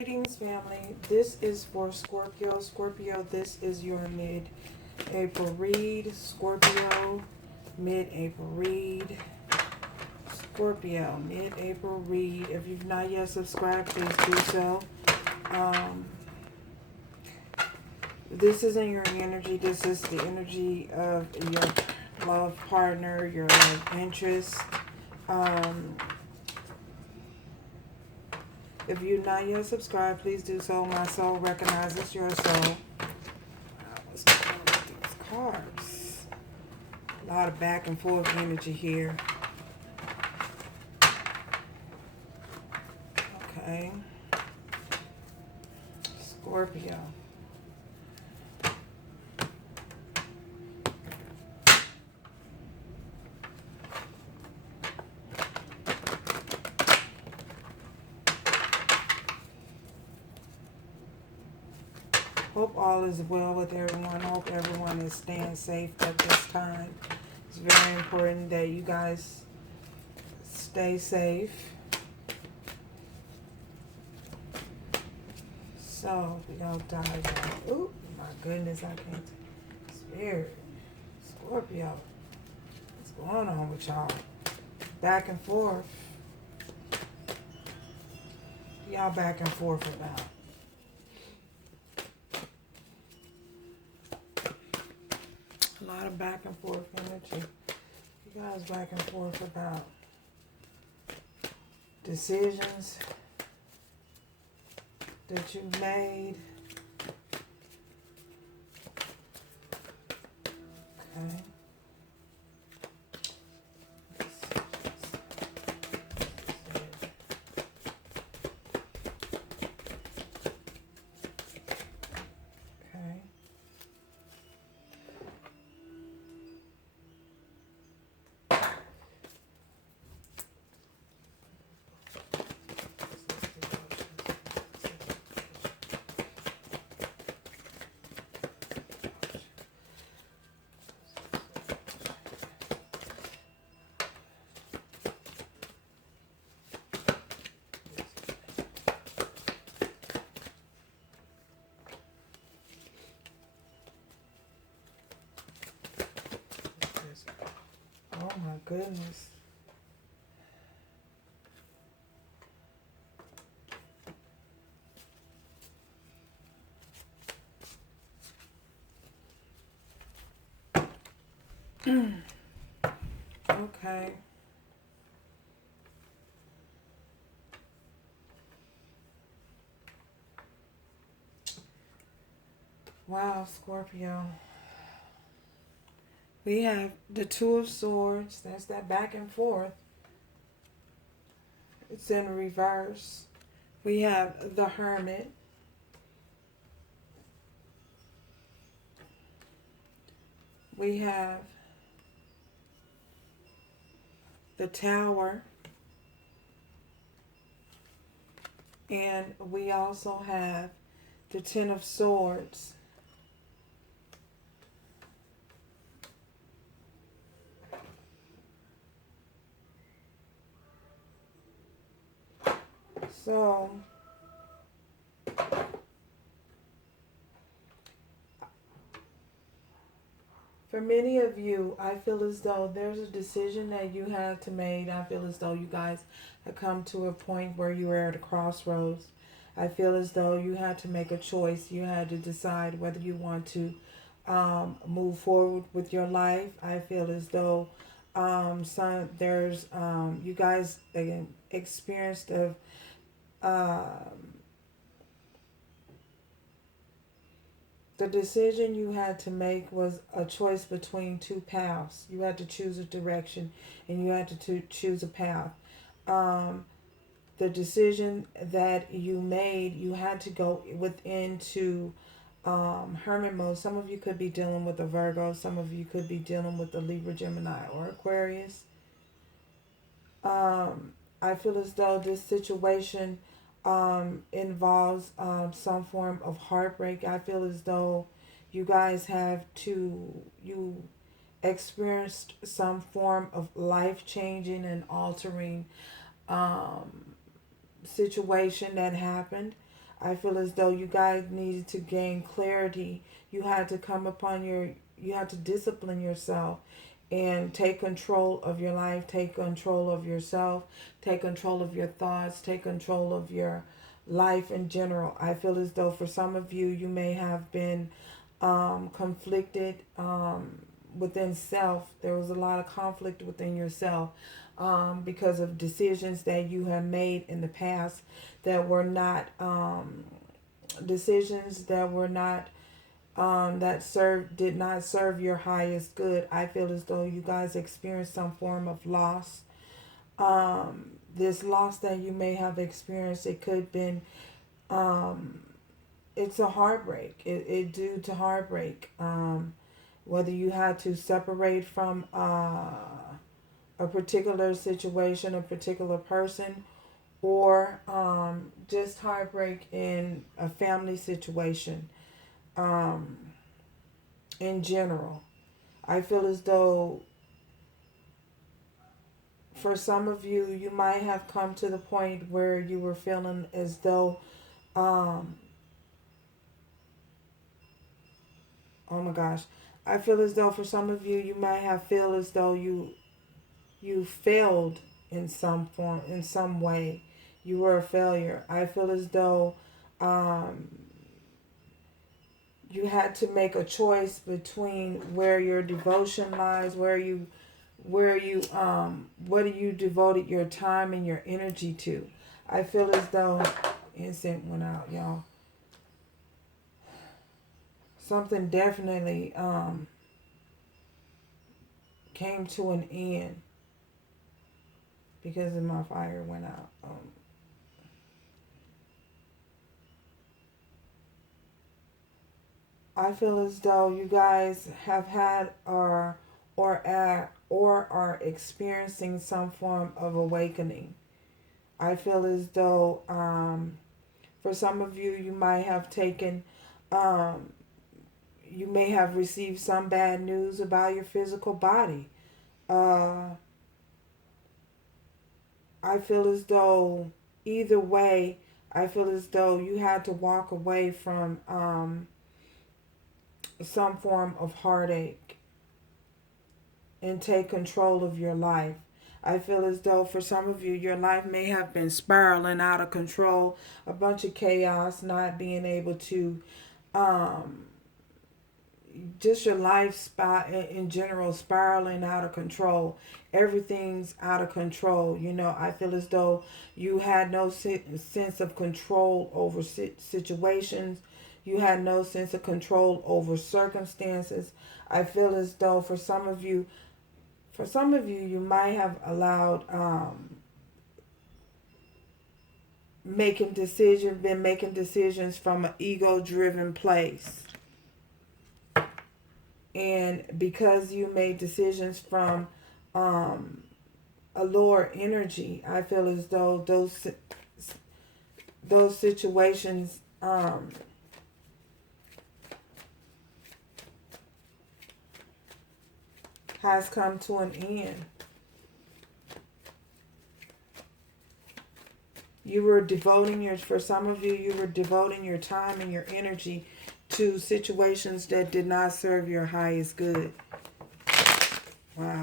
Greetings, family. This is for Scorpio. Scorpio, this is your mid-April read. Scorpio, mid-April read. Scorpio, mid-April read. If you've not yet subscribed, please do so. This isn't your energy. This is the energy of your love partner, your love interest. If you're not yet subscribed, please do so. My soul recognizes your soul. What's going on with these cards? A lot of back and forth energy here. Okay. Scorpio. Hope all is well with everyone. Hope everyone is staying safe at this time. It's very important that you guys stay safe. So, we don't dive in. Ooh, my goodness, I can't. Spirit. Scorpio. What's going on with y'all? Back and forth. Y'all back and forth about. A lot of back and forth energy. You guys back and forth about decisions that you made. Okay. Okay. Oh my goodness. Okay. Wow, Scorpio. We have the Two of Swords. That's that back and forth. It's in reverse. We have the Hermit. We have the Tower. And we also have the Ten of Swords. So, for many of you, I feel as though there's a decision that you had to make. I feel as though you guys have come to a point where you are at a crossroads. I feel as though you had to make a choice. You had to decide whether you want to move forward with your life. I feel as though you guys experienced of the decision you had to make was a choice between two paths. You had to choose a direction and you had to choose a path. The decision that you made, you had to go within to hermit mode. Some of you could be dealing with a Virgo. Some of you could be dealing with a Libra, Gemini, or Aquarius. I feel as though this situation involves some form of heartbreak. I feel as though you guys you experienced some form of life-changing and altering situation that happened. I feel as though you guys needed to gain clarity. You had to you had to discipline yourself and take control of your life, take control of yourself, take control of your thoughts, take control of your life in general. I feel as though for some of you, you may have been conflicted within self. There was a lot of conflict within yourself because of decisions that you have made in the past that were not decisions that were not did not serve your highest good. I feel as though you guys experienced some form of loss. This loss that you may have experienced, it could have been it's a heartbreak. It due to heartbreak. Whether you had to separate from a particular situation, a particular person, or just heartbreak in a family situation in general. I feel as though for some of you, you might have come to the point where you were feeling as though, oh my gosh, I feel as though for some of you, you might have feel as though you failed in some form, in some way. You were a failure. I feel as though you had to make a choice between where your devotion lies, what do you devoted your time and your energy to. I feel as though incense went out, y'all. Something definitely came to an end because of my fire went out. I feel as though you guys have had or are experiencing some form of awakening. I feel as though for some of you, you might have taken, you may have received some bad news about your physical body. I feel as though either way, I feel as though you had to walk away from some form of heartache and take control of your life. I feel as though for some of you, your life may have been spiraling out of control, a bunch of chaos, not being able to, um, just your life in general spiraling out of control. Everything's out of control. You know, I feel as though you had no sense of control over situations. You had no sense of control over circumstances. I feel as though for some of you, you might have allowed been making decisions from an ego-driven place. And because you made decisions from a lower energy, I feel as though those situations has come to an end. For some of you, you were devoting your time and your energy to situations that did not serve your highest good. Wow.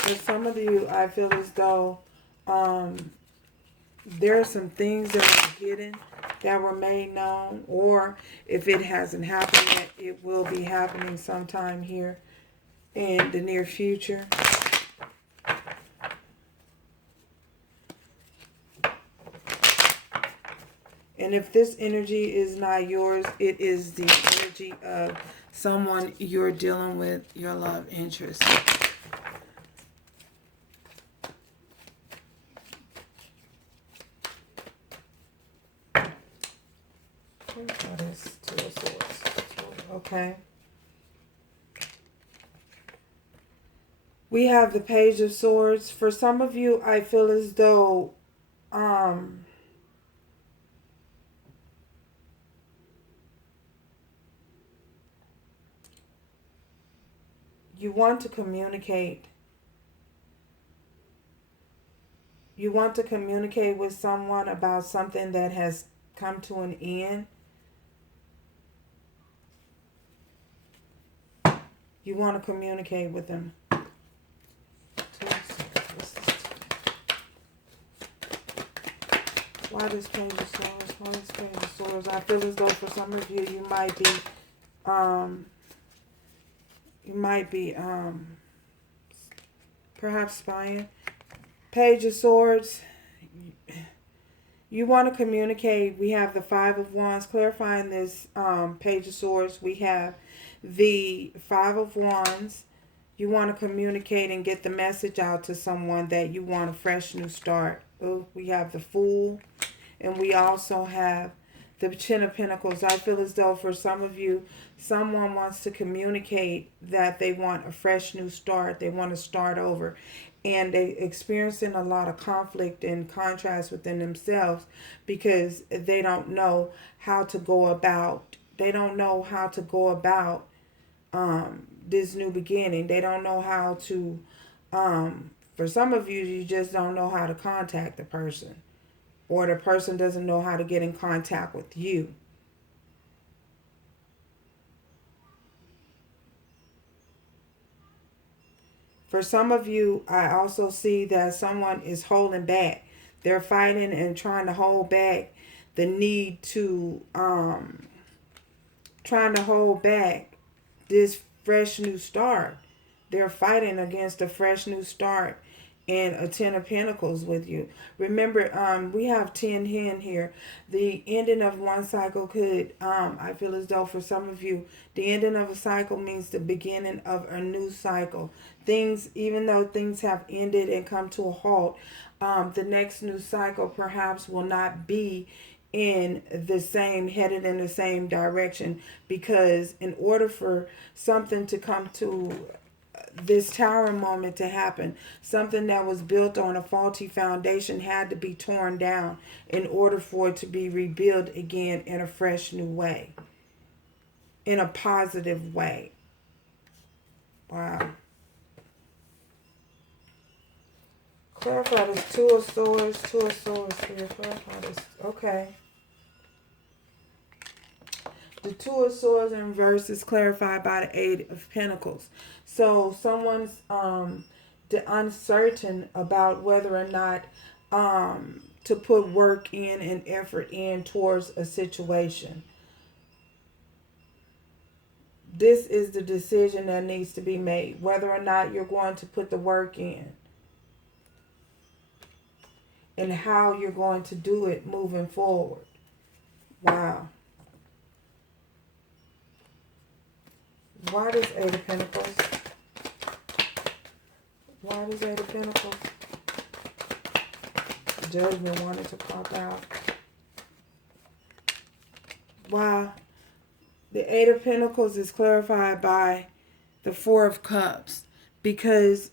For some of you, I feel as though there are some things that were hidden that were made known, or if it hasn't happened yet, it will be happening sometime here in the near future. And if this energy is not yours, it is the energy of someone you're dealing with, your love interest. Okay. We have the Page of Swords. For some of you, I feel as though You want to communicate. You want to communicate with someone about something that has come to an end. You want to communicate with them. Why this Page of Swords? Why this Page of Swords? I feel as though for some of you, you might be perhaps spying. Page of Swords. You want to communicate. We have the Five of Wands. Clarifying this Page of Swords, we have the Five of Wands. You want to communicate and get the message out to someone that you want a fresh new start. Oh, we have the Fool. And we also have the Ten of Pentacles. I feel as though for some of you, someone wants to communicate that they want a fresh new start. They want to start over. And they're experiencing a lot of conflict and contrast within themselves because they don't know how to go about. They don't know how to go about this new beginning. They don't know how to. For some of you, you just don't know how to contact the person, or the person doesn't know how to get in contact with you. For some of you, I also see that someone is holding back. They're fighting and trying to hold back the need to, trying to hold back this fresh new start. They're fighting against a fresh new start and a Ten of Pentacles with you. Remember, we have 10 hen here. The ending of one cycle could, I feel as though for some of you, the ending of a cycle means the beginning of a new cycle. Things, even though things have ended and come to a halt, the next new cycle perhaps will not be headed in the same direction, because in order for something to come to this tower moment to happen, something that was built on a faulty foundation had to be torn down in order for it to be rebuilt again in a fresh new way, in a positive way. Wow. Clarify this Two of Swords here. Clarify this. Okay. The Two of Swords in reverse is clarified by the Eight of Pentacles. So someone's uncertain about whether or not to put work in and effort in towards a situation. This is the decision that needs to be made, whether or not you're going to put the work in and how you're going to do it moving forward. Wow. Why does Eight of Pentacles? Why does Eight of Pentacles? Judgment wanted to pop out. Wow. The Eight of Pentacles is clarified by the Four of Cups, because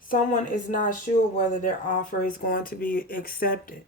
someone is not sure whether their offer is going to be accepted.